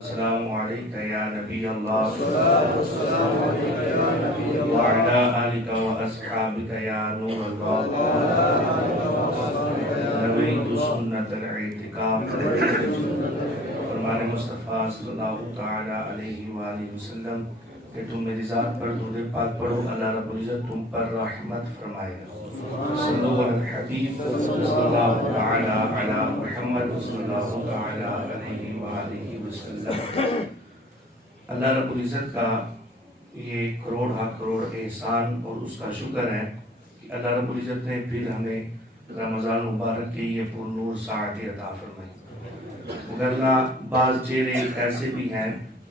السلام علیکہ یا نبی اللہ وعلا آلک و اصحابک یا نور اللہ نویت سنت الاعتکاف فرمان مصطفیٰ صلی اللہ تعالیٰ علیہ وآلہ وسلم کہ تم میری ذات پر درود پاک پڑھو، اللہ رب العزت تم پر رحمت فرمائے گا۔ صلو علی الحبیب صلی اللہ تعالیٰ علی محمد صلی اللہ تعالیٰ علیہ وآلہ وسلم۔ اللہ رب العزت کا یہ کروڑ ہا کروڑ احسان اور اس کا شکر ہے کہ اللہ رب العزت نے پھر ہمیں رمضان مبارک کی یہ پر نور ساعتیں عطا فرمائی۔ وگرنہ بعض چہرے ایسے بھی ہیں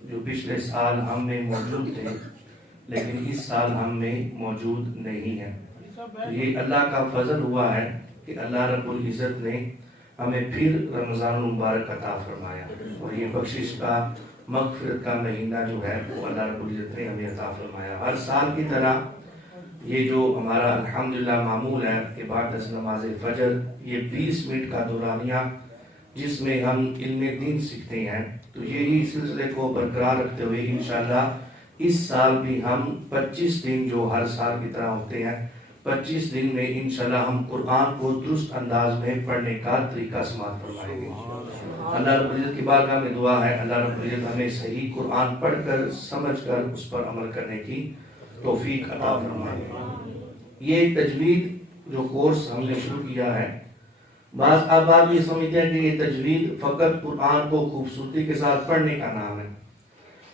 جو پچھلے سال ہم میں موجود تھے لیکن اس سال ہم میں موجود نہیں ہیں۔ یہ اللہ کا فضل ہوا ہے کہ اللہ رب العزت نے ہمیں پھر رمضان مبارک عطا فرمایا، اور یہ بخشش کا مغفرت کا مہینہ جو ہے وہ اللہ رب العزت نے ہمیں عطا فرمایا۔ ہر سال کی طرح یہ جو ہمارا الحمدللہ معمول ہے کہ بعد از نماز فجر یہ 20 منٹ کا دورانیہ جس میں ہم علم دین سیکھتے ہیں، تو یہی سلسلے کو برقرار رکھتے ہوئے انشاءاللہ اس سال بھی ہم 25 دن جو ہر سال کی طرح ہوتے ہیں 25 دن میں انشاءاللہ ہم قرآن کو درست انداز میں پڑھنے کا طریقہ سماعت فرمائیں گے۔ اللہ رب العزت کی بارگاہ میں دعا ہے اللہ رب العزت ہمیں صحیح قرآن پڑھ کر سمجھ کر اس پر عمل کرنے کی توفیق عطا فرمائے۔ یہ تجوید جو کورس ہم نے شروع کیا ہے، بعض آباد یہ سمجھتے ہیں کہ یہ تجوید فقط قرآن کو خوبصورتی کے ساتھ پڑھنے کا نام ہے۔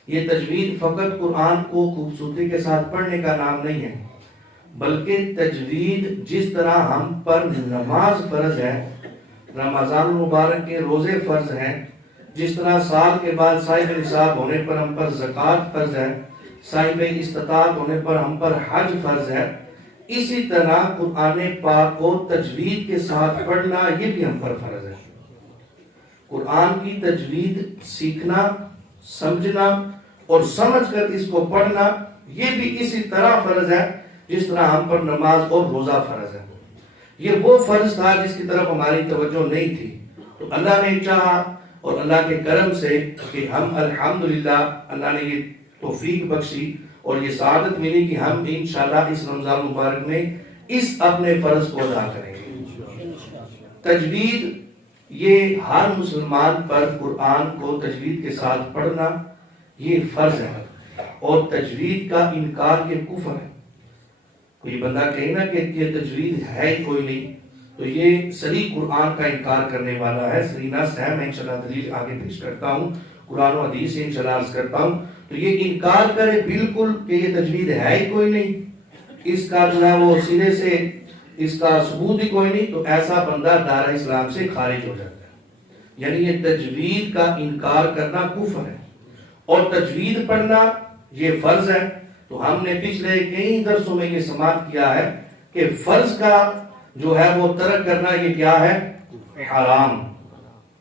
یہ تجوید فقط قرآن کو خوبصورتی کے ساتھ پڑھنے کا نام نہیں ہے، بلکہ تجوید جس طرح ہم پر نماز فرض ہے، رمضان المبارک کے روزے فرض ہیں، جس طرح سال کے بعد صاحب نصاب ہونے پر ہم پر زکوٰۃ فرض ہے، صاحب استطاعت ہونے پر ہم پر حج فرض ہے، اسی طرح قرآن پاک کو تجوید کے ساتھ پڑھنا یہ بھی ہم پر فرض ہے۔ قرآن کی تجوید سیکھنا، سمجھنا اور سمجھ کر اس کو پڑھنا یہ بھی اسی طرح فرض ہے جس طرح ہم پر نماز اور روزہ فرض ہے۔ یہ وہ فرض تھا جس کی طرف ہماری توجہ نہیں تھی، تو اللہ نے چاہا اور اللہ کے کرم سے کہ ہم الحمدللہ اللہ نے یہ توفیق بخشی اور یہ سعادت ملی کہ ہم انشاءاللہ اس رمضان مبارک میں اس اپنے فرض کو ادا کریں گے۔ تجوید یہ ہر مسلمان پر قرآن کو تجوید کے ساتھ پڑھنا یہ فرض ہے، اور تجوید کا انکار یہ کفر ہے۔ کوئی بندہ کہے نا کہ یہ تجوید ہے ہی کوئی نہیں، تو یہ صریح قرآن کا انکار کرنے والا ہے۔ سرینا صاحب میں انشاءاللہ دلیل آگے پیش کرتا ہوں، قرآن و حدیث سے انشاءاللہ عرض کرتا ہوں، تو یہ انکار کرے بالکل کہ یہ تجوید ہے ہی کوئی نہیں، اس کا جو ہے وہ سرے سے اس کا ثبوت ہی کوئی نہیں، تو ایسا بندہ دار اسلام سے خارج ہو جاتا ہے۔ یعنی یہ تجوید کا انکار کرنا کفر ہے، اور تجوید پڑھنا یہ فرض ہے۔ تو ہم نے پچھلے کئی درسوں میں یہ سماعت کیا ہے کہ فرض کا جو ہے وہ ترک کرنا یہ کیا ہے؟ حرام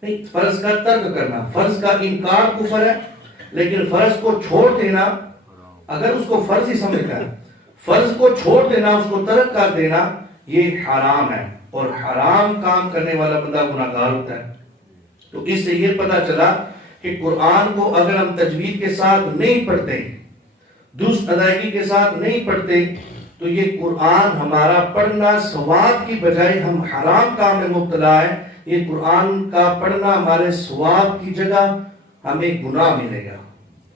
نہیں، فرض کا ترک کرنا، فرض کا انکار کفر ہے، لیکن فرض کو چھوڑ دینا، اگر اس کو فرض ہی سمجھتا ہے، فرض کو چھوڑ دینا، اس کو ترک کر دینا یہ حرام ہے، اور حرام کام کرنے والا بندہ گناہگار ہوتا ہے۔ تو اس سے یہ پتہ چلا کہ قرآن کو اگر ہم تجوید کے ساتھ نہیں پڑھتے، درست ادائیگی کے ساتھ نہیں پڑھتے، تو یہ قرآن ہمارا پڑھنا ثواب کی بجائے ہم حرام کام میں مبتلا ہے۔ یہ قرآن کا پڑھنا ہمارے ثواب کی جگہ ہمیں گناہ ملے گا،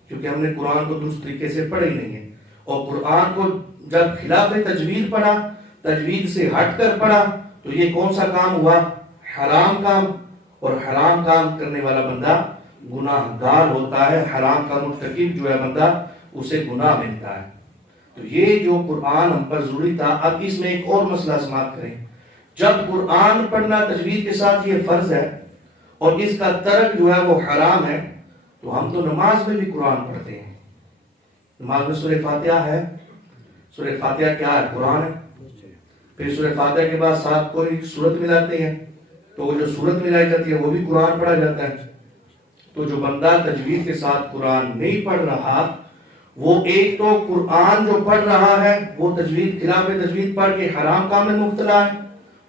کیونکہ ہم نے قرآن کو درست طریقے سے پڑھا ہی نہیں ہے، اور قرآن کو جب خلاف تجوید پڑھا، تجوید سے ہٹ کر پڑھا، تو یہ کون سا کام ہوا؟ حرام کام، اور حرام کام کرنے والا بندہ گناہ گار ہوتا ہے، حرام کا مرتکب جو ہے بندہ اسے گناہ ملتا ہے۔ تو یہ جو قرآن ہم پر ضروری تھا۔ اب اس میں ایک اور مسئلہ سماعت کریں، جب قرآن پڑھنا تجوید کے ساتھ یہ فرض ہے اور اس کا ترک جو ہے وہ حرام ہے، تو ہم تو نماز میں بھی قرآن پڑھتے ہیں۔ نماز میں سورہ فاتحہ ہے، سورہ فاتحہ کیا ہے؟ قرآن ہے۔ پھر سورہ فاتحہ کے بعد ساتھ کوئی سورت ملاتے ہیں، تو وہ جو سورت ملائی جاتی ہے وہ بھی قرآن پڑھا جاتا ہے۔ تو جو بندہ تجوید کے ساتھ قرآن نہیں پڑھ رہا، وہ ایک تو قرآن جو پڑھ رہا ہے وہ تجوید خلاف تجوید پڑھ کے حرام کام میں مبتلا ہے،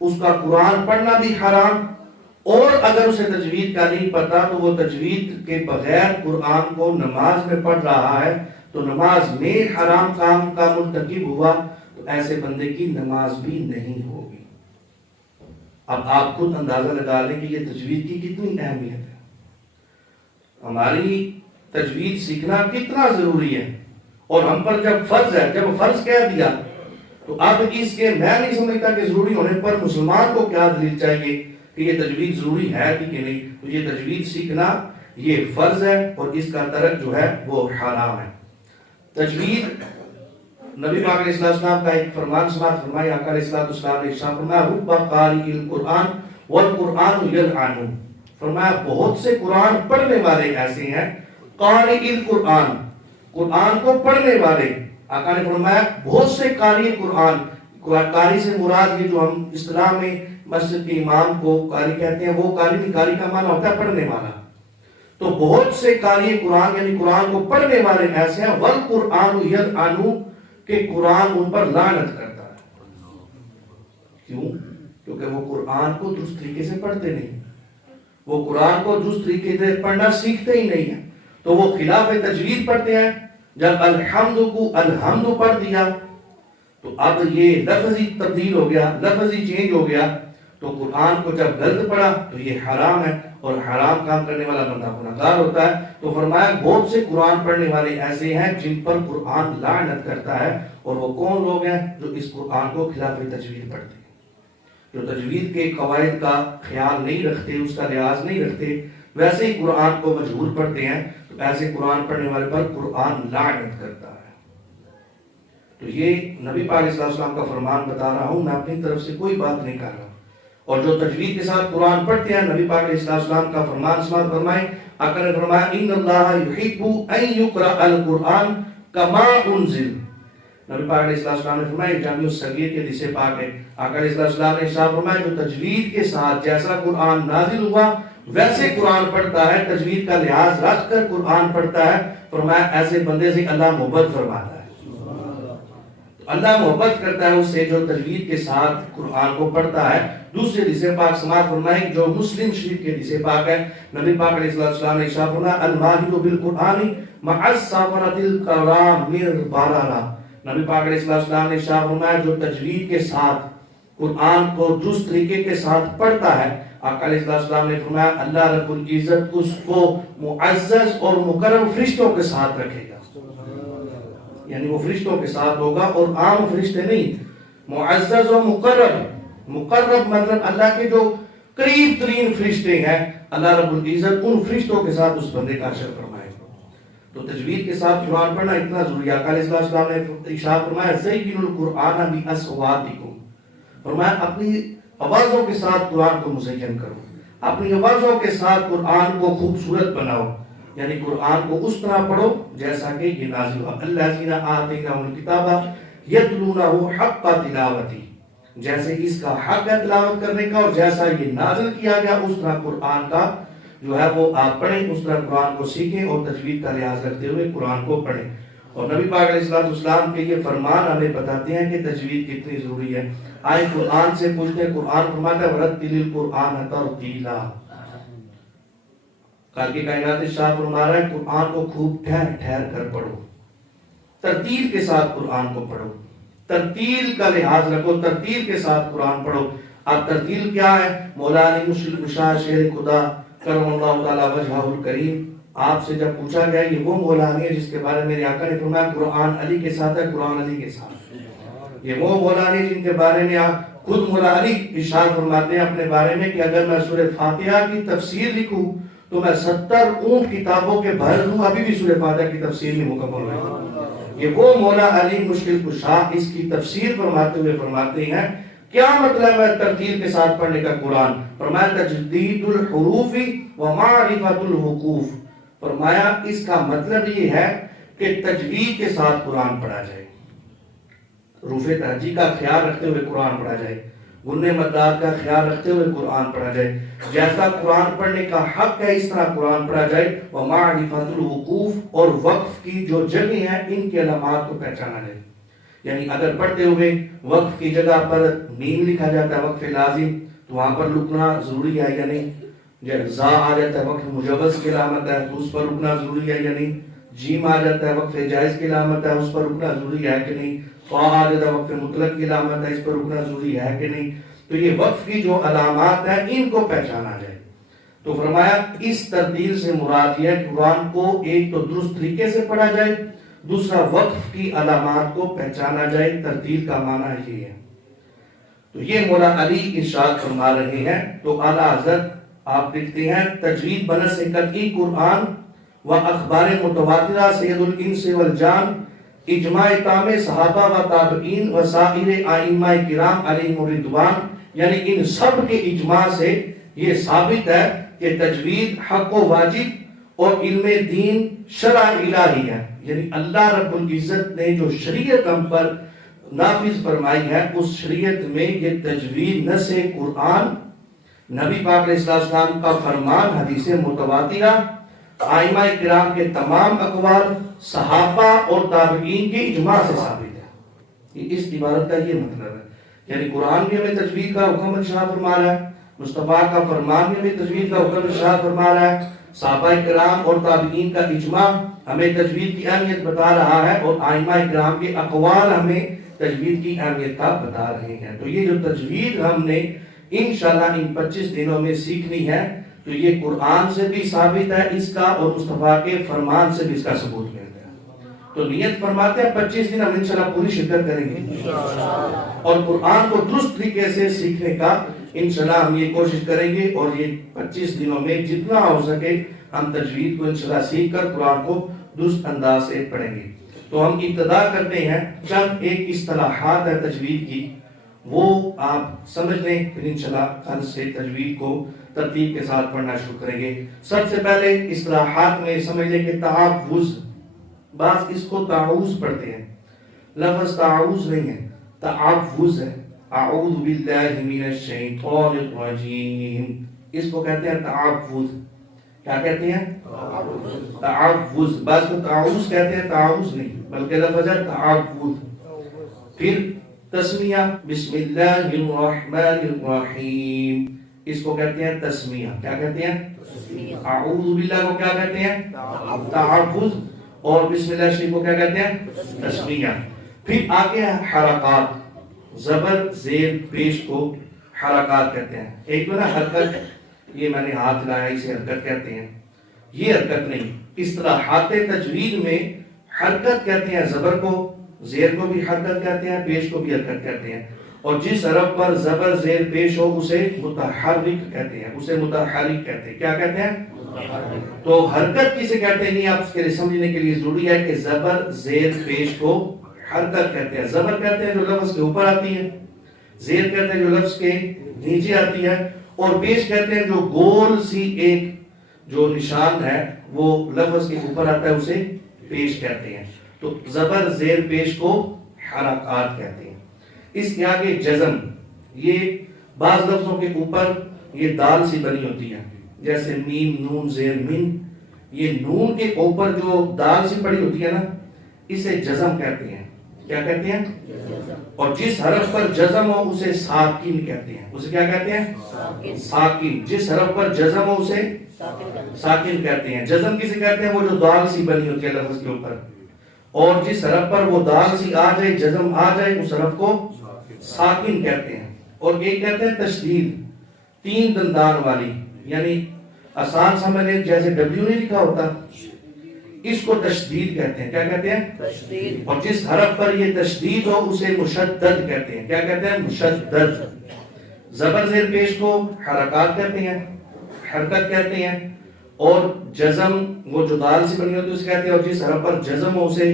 اس کا قرآن پڑھنا بھی حرام، اور اگر اسے تجوید کا نہیں پتا تو وہ تجوید کے بغیر قرآن کو نماز میں پڑھ رہا ہے تو نماز میں حرام کام کا مرتکب ہوا، تو ایسے بندے کی نماز بھی نہیں ہوگی۔ اب آپ خود اندازہ لگا لیں کہ یہ تجوید کی کتنی اہمیت ہے، ہماری تجوید سیکھنا کتنا ضروری ہے، اور ہم پر جب فرض ہے، جب فرض کہہ دیا تو اب اس کے میں نہیں سمجھتا کہ ضروری ہونے پر مسلمان کو کیا دلیل چاہیے کہ یہ تجوید ضروری ہے کہ نہیں۔ تو یہ تجوید سیکھنا یہ فرض ہے، اور اس کا ترک جو ہے وہ حرام ہے۔ تجوید نبی پاک علیہ السلام کا ایک فرمان سماعت فرمایا، آقا علیہ السلام نے ارشاد فرمایا رب قاری القرآن والقرآن یلعنہ، فرمایا بہت سے قرآن پڑھنے والے ایسے ہیں، قاری القرآن، قرآن کو پڑھنے والے، آقا نے فرمایا بہت سے قاری قرآن، قاری سے مراد یہ جو ہم اصطلاح میں مسجد کے امام کو قاری کہتے ہیں، وہ قاری نہیں، قاری کا معنی ہوتا ہے پڑھنے والا، تو بہت سے قاری قرآن یعنی قرآن کو پڑھنے والے ایسے ہیں، والقرآن یلعنہ، کہ قرآن ان پر لعنت کرتا ہے۔ کیوں؟ کیونکہ وہ قرآن کو درست طریقے سے پڑھتے نہیں، وہ قرآن کو درست طریقے سے پڑھنا سیکھتے ہی نہیں ہیں، تو وہ خلاف تجوید پڑھتے ہیں۔ جب الحمد کو الحمد پڑھ دیا تو اب یہ لفظی تبدیل ہو گیا، لفظی چینج ہو گیا، تو قرآن کو جب غلط پڑھا تو یہ حرام ہے، اور حرام کام کرنے والا بندہ گناہگار ہوتا ہے۔ تو فرمایا بہت سے قرآن پڑھنے والے ایسے ہیں جن پر قرآن لعنت کرتا ہے، اور وہ کون لوگ ہیں؟ جو اس قرآن کو خلاف تجوید پڑھتے ہیں، جو تجوید کے قواعد کا خیال نہیں رکھتے، اس کا لحاظ نہیں رکھتے، ویسے ہی قرآن کو مجہول پڑھتے ہیں، تو ایسے قرآن پڑھنے والے پر قرآن لعنت کرتا ہے۔ تو یہ نبی پاک علیہ السلام کا فرمان بتا رہا ہوں، میں اپنی طرف سے کوئی بات نہیں کر رہا۔ اور جو تجوید کے ساتھ قرآن پڑھتے ہیں، نبی پاک علیہ السلام کا فرمان سماعت فرمائیں، آقا نے فرمایا ان اللہ یحب ان یقرأ القرآن کما انزل، نبی پاک علیہ السلام نے فرمایا جامع الصغیر کے حدیث پاک ہے، آقا علیہ السلام نے ارشاد فرمایا جو تجوید کے ساتھ جیسا قرآن نازل ہوا ویسے قرآن پڑھتا ہے، تجوید کا لحاظ رکھ کر قرآن پڑھتا ہے، فرمایا ایسے بندے سے اللہ محبت فرماتا ہے، اللہ محبت کرتا ہے اس سے جو تجوید کے ساتھ قرآن کو پڑھتا ہے۔ دوسرے حدیث پاک سماعت فرمائیں جو مسلم شریف کے حدیث پاک ہے، نبی پاک علیہ السلام نے ارشاد فرمایا الماہر بالقرآن مع السافرۃ الکرام البررہ، نبی پاک علیہ السلام نے ارشاد فرمایا جو تجوید کے ساتھ قرآن کو درست طریقے کے ساتھ پڑھتا ہے، آقا علیہ السلام نے فرمایا اللہ رب العزت اس کو معزز اور مکرم فرشتوں کے ساتھ رکھے گا، یعنی وہ فرشتوں کے ساتھ ہوگا، اور عام فرشتے نہیں، معزز و مقرب، مقرب مطلب اللہ کے جو قریب ترین فرشتے ہیں، اللہ رب العزت ان فرشتوں کے ساتھ اس بندے کا حشر فرمائے گا۔ تو تجوید کے ساتھ قرآن پڑھنا اتنا ضروری ہے۔ آقا علیہ السلام نے ارشاد فرمایا زینوا القرآن باصواتکم، فرمایا اپنی آوازوں کے ساتھ قرآن کو مزین کرو، اپنی آوازوں کے ساتھ قرآن کو خوبصورت بناؤ، یعنی قرآن کو اس طرح پڑھو جیسا کہ یہ نازل ہوا، الذین آتیناہم الکتاب یتلونہ حق تلاوتہ، جیسے اس کا حق ہے تلاوت کرنے کا، اور جیسا یہ نازل کیا گیا اس طرح قرآن کا جو ہے وہ آپ پڑھیں، اس طرح قرآن کو سیکھیں اور تجوید کا لحاظ رکھتے ہوئے قرآن کو پڑھیں۔ اور نبی پاک علیہ السلام کے یہ فرمان ہمیں بتاتے ہیں کہ تجوید کتنی ضروری ہے۔ آئے قرآن سے پوچھتے ہیں، قرآن فرماتا ہے وَرَتِّلِ الْقُرْآنَ تَرْتِیلًا، خالق کائنات ارشاد فرما رہا ہے قرآن کو خوب ٹھہر ٹھہر کر پڑھو، ترتیل کے ساتھ قرآن کو پڑھو، ترتیل کا لحاظ رکھو، ترتیل کے ساتھ قرآن پڑھو۔ اب ترتیل کیا ہے؟ مولا علی مشکل شاہ شیر خدا کرم اللہ تعالی وجہہ الکریم، آپ سے جب پوچھا گیا یہ وہ مولا علی ہے جس کے بارے میں میرے آقا نے فرمایا قرآن علی کے ساتھ ہے، قرآن علی کے ساتھ، یہ وہ مولا علی جن کے بارے میں آپ خود مولا علی ارشاد فرماتے ہیں اپنے بارے میں کہ اگر میں سورہ فاتحہ کی تفسیر لکھوں تو میں 70 اونٹ کتابوں کے بھر دوں، ابھی بھی سورہ فاتحہ کی تفسیر نہیں مکمل ہوئی۔ یہ وہ مولا علی مشکل کشا اس کی تفسیر فرماتے ہوئے فرماتے ہیں کیا مطلب ہے ترتیل کے ساتھ پڑھنے کا قرآن؟ فرمایا تجدید الحروف و معرفت الحقوف، فرمایا اس کا مطلب یہ ہے کہ تجوید کے ساتھ قرآن پڑھا جائے، حروف تہجی کا خیال رکھتے ہوئے قرآن پڑھا جائے، گنے مدار کا خیال رکھتے ہوئے قرآن پڑھا جائے، جیسا قرآن پڑھنے کا حق ہے اس طرح قرآن پڑھا جائے، وَمَعْرِفَةُ الْوُقُوفِ، اور وقف کی جو جگہ ہیں ان کے علامات کو پہچانا جائے، یعنی اگر پڑھتے ہوئے وقف کی جگہ پر میم لکھا جاتا ہے وقف لازم، تو وہاں پر رکنا ضروری ہے یا نہیں؟ زا آ جاتا ہے وقف مجوز کی علامت ہے تو اس پر رکنا ضروری ہے یا نہیں؟ جیم آ جاتا ہے وقف جائز کی علامت ہے اس پر رکنا ضروری ہے کہ نہیں؟ فا آ جاتا ہے وقف مطلق کی علامت ہے اس پر رکنا ضروری ہے کہ نہیں؟ تو یہ وقف کی جو علامات ہیں ان کو پہچانا جائے. تو فرمایا اس ترتیل سے مراد یہ قرآن کو ایک تو درست طریقے سے پڑھا جائے، دوسرا وقف کی علامات کو پہچانا جائے. ترتیل کا معنی یہ ہے. تو یہ مولا علی ارشاد فرما رہے ہیں. تو اعلیٰ حضرت آپ لکھتے ہیں تجوید بنس قطعی قرآن و اخبار متواترہ سید الانس والجان اجماع تام صحابہ و تابعین و سائر ائمہ کرام علیہم الرضوان، یعنی ان سب کے اجماع سے یہ ثابت ہے کہ تجوید حق و واجب اور علم دین شرع الہی ہے. یعنی اللہ رب العزت نے جو شریعت ہم پر نافذ فرمائی ہے اس شریعت میں یہ تجوید نص قرآن، نبی پاک علیہ السلام کا فرمان، حدیث متواترہ، ائمہ کرام کے تمام اقوال، صحابہ اور تابعین کے اجماع سے ثابت ہے. اس عبارت کا یہ مطلب ہے. یعنی قرآن بھی ہمیں تجوید کا حکم ارشاد فرما رہا ہے، مصطفیٰ کا فرمان بھی ہمیں تجوید کا حکم ارشاد فرما رہا ہے، صحابہ کرام اور تابعین کا اجماع ہمیں تجوید کی اہمیت بتا رہا ہے، اور ائمہ کرام کے اقوال ہمیں تجوید کی اہمیت کا بتا رہے ہیں. تو یہ جو تجوید ہم نے انشاءاللہ ان 25 دنوں میں سیکھنی ہے تو یہ قرآن سے بھی ثابت ہے اس کا، اور مصطفیٰ کے فرمان سے بھی اس کا ثبوت ملتا ہے. تو نیت فرماتے ہیں 25 دن ہم انشاءاللہ پوری شدت کریں گے اور قرآن کو درست طریقے سے سیکھنے کا انشاءاللہ ہم یہ کوشش کریں گے. اور یہ 25 دنوں میں جتنا ہو سکے ہم تجوید کو انشاءاللہ سیکھ کر قرآن کو درست انداز سے پڑھیں گے. تو ہم ابتدا کرتے ہیں چند ایک اصطلاحات ہے تجوید کی، وہ آپ سمجھ لیں، پھر انشاءاللہ کل سے تجوید کو ترتیب کے ساتھ پڑھنا شروع کریں گے. سب سے پہلے اصطلاحات میں سمجھ لیں کہ تعوذ، بعض اس کو تعوذ پڑھتے ہیں، لفظ تعوذ نہیں ہے، تعوذ ہے. اعوذ باللہ من الشیطان الرجیم، اس کو کہتے ہیں تعوذ. کیا کہتے ہیں؟ تعوذ. بعض کو تعوذ کہتے ہیں، تعوذ نہیں بلکہ لفظ ہے تعوذ. پھر تسمیہ، بسم اللہ الرحمن الرحیم، اس کو کہتے ہیں تسمیہ. کیا کہتے ہیں؟ اعوذ باللہ کو کیا کہتے ہیں؟ تعوذ. اور بسم اللہ شریف کو کیا کہتے ہیں؟ تسمیہ. پھر آگے حرکات، زبر زیر پیش کو حرکات کہتے ہیں. ایک تو نا حرکت، یہ میں نے ہاتھ لایا اسے حرکت کہتے ہیں، یہ حرکت نہیں. اصطلاحات تجوید میں حرکت کہتے ہیں زبر کو، زیر کو بھی حرکت کہتے ہیں، پیش کو بھی حرکت کہتے ہیں. اور جس حرف پر زبر زیر پیش ہو اسے متحرک کہتے ہیں، اسے متحرک کہتے ہیں. کیا کہتے ہیں؟ تو حرکت کسے کہتے ہیں نہیں آپ اس کے لیے سمجھنے کے لیے ضروری ہے کہ زبر زیر پیش کو حرکت کہتے ہیں. زبر کہتے ہیں جو لفظ کے اوپر آتی ہے، زیر کہتے ہیں جو لفظ کے نیچے آتی ہے، اور پیش کہتے ہیں جو گول سی ایک جو نشان ہے وہ لفظ کے اوپر آتا ہے اسے پیش کہتے ہیں. تو زبر زیر پیش کو حرکات کہتے ہیں. اس کے آگے جزم، یہ بعض لفظوں کے اوپر یہ دال سی بنی ہوتی ہے، جیسے میم نون زیر من، یہ نون کے اوپر جو دال سی پڑی ہوتی ہے نا اسے جزم کہتے ہیں. کیا کہتے ہیں؟ اور جس حرف پر جزم ہو اسے ساکن کہتے ہیں. اسے کیا کہتے ہیں؟ ساکن. جس حرف پر جزم ہو اسے ساکن کہتے ہیں. جزم کسے کہتے ہیں؟ وہ جو دال سی بنی ہوتی ہے لفظ کے اوپر، اور جس حرف پر وہ دال سی آ جائے، جزم آ جائے، اس حرف کو ساکن کہتے ہیں. اور ایک کہتے ہیں تشدید، 3 دندان والی، یعنی آسان سمجھنے جیسے ڈبلیو نہیں لکھا ہوتا، اس کو تشدید کہتے ہیں. کیا کہتے ہیں؟ تشدید. اور جس حرف پر یہ تشدید ہو اسے مشدد کہتے ہیں. کیا کہتے ہیں؟ مشدد. زبر زیر پیش کو حرکات کہتے ہیں، حرکت کہتے ہیں. اور جزم وہ جو دال سے بنی ہوتی ہے اسے کہتے ہیں، اور جس حرف پر جزم ہو اسے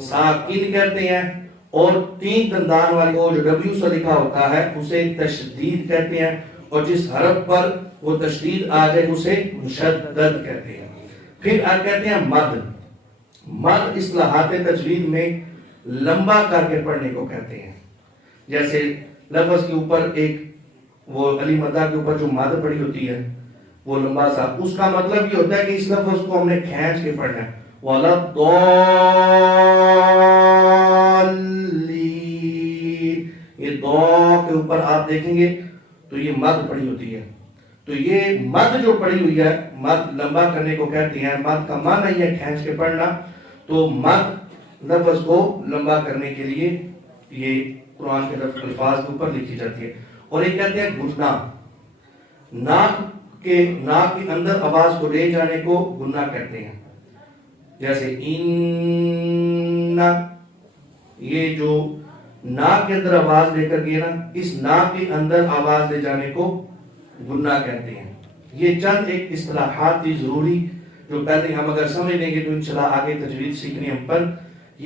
ساکن کہتے ہیں. اور 3 دندان والی وہ جو ڈبلیو سے لکھا ہوتا ہے اسے تشدید کہتے ہیں، اور جس حرف پر وہ تشدید آ جائے اسے مشدد کہتے ہیں. پھر کہتے ہیں مد. مد اصطلاحات تجوید میں لمبا کر کے پڑھنے کو کہتے ہیں. جیسے لفظ کے اوپر ایک وہ علی مدہ کے اوپر جو مد پڑی ہوتی ہے وہ لمبا سا، اس کا مطلب یہ ہوتا ہے کہ اس لفظ کو ہم نے کھینچ کے پڑھنا ہے. وَلَا الضَّالِّينَ، یہ دو کے اوپر آپ دیکھیں گے تو یہ مد پڑی ہوتی ہے. تو یہ مد جو پڑی ہوئی ہے، مد لمبا کرنے کو کہتے ہیں. مد کا معنی ہی ہے کھینچ کے پڑھنا. تو مد لفظ کو لمبا کرنے کے لیے یہ قرآن کے الفاظ کے اوپر لکھی جاتی ہے. اور ایک کہتے ہیں گننا، ناک کے اندر آواز کو لے جانے کو گننا کہتے ہیں. جیسے ان، یہ جو ناک کے اندر آواز لے کر گئے نا، اس ناک کے اندر آواز لے جانے کو گننا کہتے ہیں. یہ چند ایک اصطلاحات تھی ضروری، جو پہلے ہم اگر سمجھ لیں گے تو انشاءاللہ آگے تجوید سیکھنے ہم پر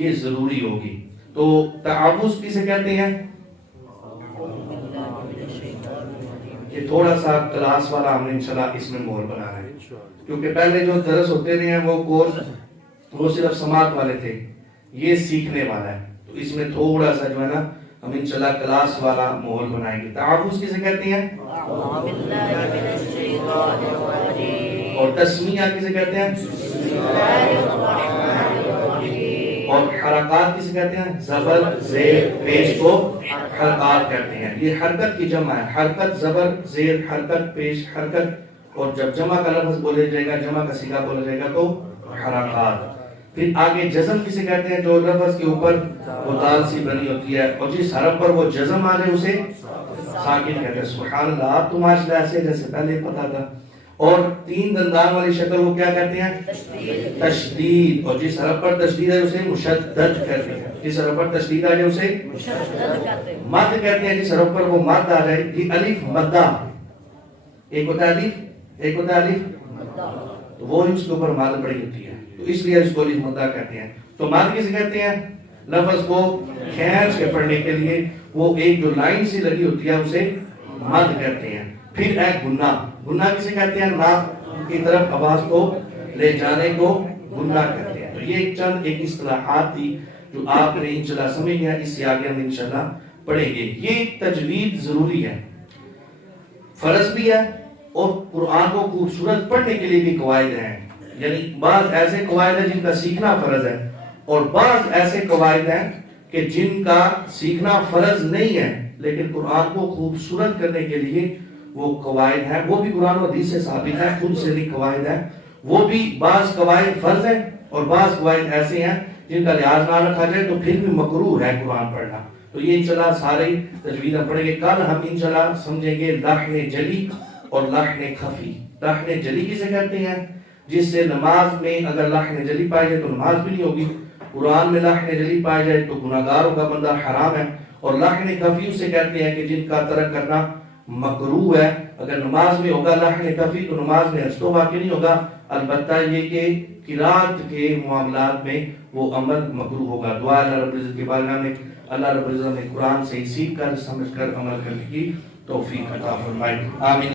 یہ ضروری ہوگی. تو تعوذ کسے کہتے ہیں؟ یہ تھوڑا سا کلاس والا ہم نے انشاءاللہ اس میں مول بنانا ہے، کیونکہ پہلے جو درس ہوتے رہے ہیں وہ کورس وہ صرف سماعت والے تھے، یہ سیکھنے والا ہے. تو اس میں تھوڑا سا جو ہے نا ہم انشاءاللہ کلاس والا ماحول بنائیں گے. تعوذ کسے کہتے ہیں؟ اور تسمیہ کسے کہتے ہیں؟ اور حرکات کسے کہتے ہیں؟ زبر زیر پیش کو حرکات کہتے ہیں. یہ حرکت کی جمع ہے. حرکت زبر زیر حرکت پیش حرکت. اور جب جمع کا لفظ بولے جائے گا، جمع کا صیغہ بولا جائے گا تو حرکات. پھر آگے جزم کسے کہتے ہیں؟ جو لفظ کے اوپر وہ دال سی بنی ہوتی ہے اور جس حرف پر وہ جزم آ جائے اسے ساکن کہتے ہیں. سبحان اللہ، آپ تو ماشاءاللہ ایسے جیسے پہلے پتا تھا. اور تین دندان والی شکل وہ کیا کہتے ہیں؟ تشدید. اور جس حرف پر تشدید ہے اسے مشدد کہتے ہیں. جس حرف پر تشدید آ جائے اسے مد کہتے ہیں. جس حرف پر وہ مد آ جائے، یہ الف مدہ، ایک ہوتا ہے الف، ایک ہوتا ہے الف، تو وہ اس کے اوپر مد پڑی ہوتی ہے، تو اس لیے اس کو الف مدہ کہتے ہیں. تو مد کسے کہتے ہیں؟ لفظ کو کھینچ کے پڑھنے کے لیے وہ ایک جو لائن سی لگی ہوتی ہے اسے مد کہتے ہیں. پھر ہے گننا. گننا کسے کہتے ہیں؟ ناک کی طرف آواز کو لے جانے کو گننا کہتے ہیں. تو یہ چند ایک اصطلاحات تھی جو آپ نے انشاءاللہ سمجھ گیا. اس سے آگے ہم انشاءاللہ پڑھیں گے. یہ تجوید ضروری ہے، فرض بھی ہے، اور قرآن کو خوبصورت پڑھنے کے لیے بھی قواعد ہیں. یعنی بعض ایسے قواعد ہیں جن کا سیکھنا فرض ہے، اور بعض ایسے قواعد ہیں کہ جن کا سیکھنا فرض نہیں ہے لیکن قرآن کو خوبصورت کرنے کے لیے وہ قواعد ہیں. وہ بھی قرآن و حدیث سے ثابت ہے، خود سے نہیں قواعد ہیں. وہ بھی بعض قواعد فرض ہیں اور بعض قواعد ایسے ہیں جن کا لحاظ نہ رکھا جائے تو پھر بھی مکروہ ہے قرآن پڑھنا. تو یہ انشاءاللہ سارے تجوید ہم پڑھیں گے. کل ہم انشاءاللہ سمجھیں گے لحن جلی اور لحن خفی. لحن جلی کسے کہتے ہیں؟ جس سے نماز میں اگر لحن جلی پائی جائے تو نماز بھی نہیں ہوگی. قرآن میں لحن جلی پائی جائے تو گناہگار ہوگا بندہ، حرام ہے. اور لحن خفی اسے کہتے ہیں کہ جن کا ترک کرنا مکروہ ہے. اگر نماز میں ہوگا لحن خفی تو نماز میں حرج تو واقع نہیں ہوگا، البتہ یہ کہ قرات کے معاملات میں وہ عمل مکروہ ہوگا. دعا اللہ رب العزت کے بارگاہ میں اللہ رب العزت نے قرآن سے سیکھ کر سمجھ کر عمل کرنے کی توفیق عطا فرمائے. آمین.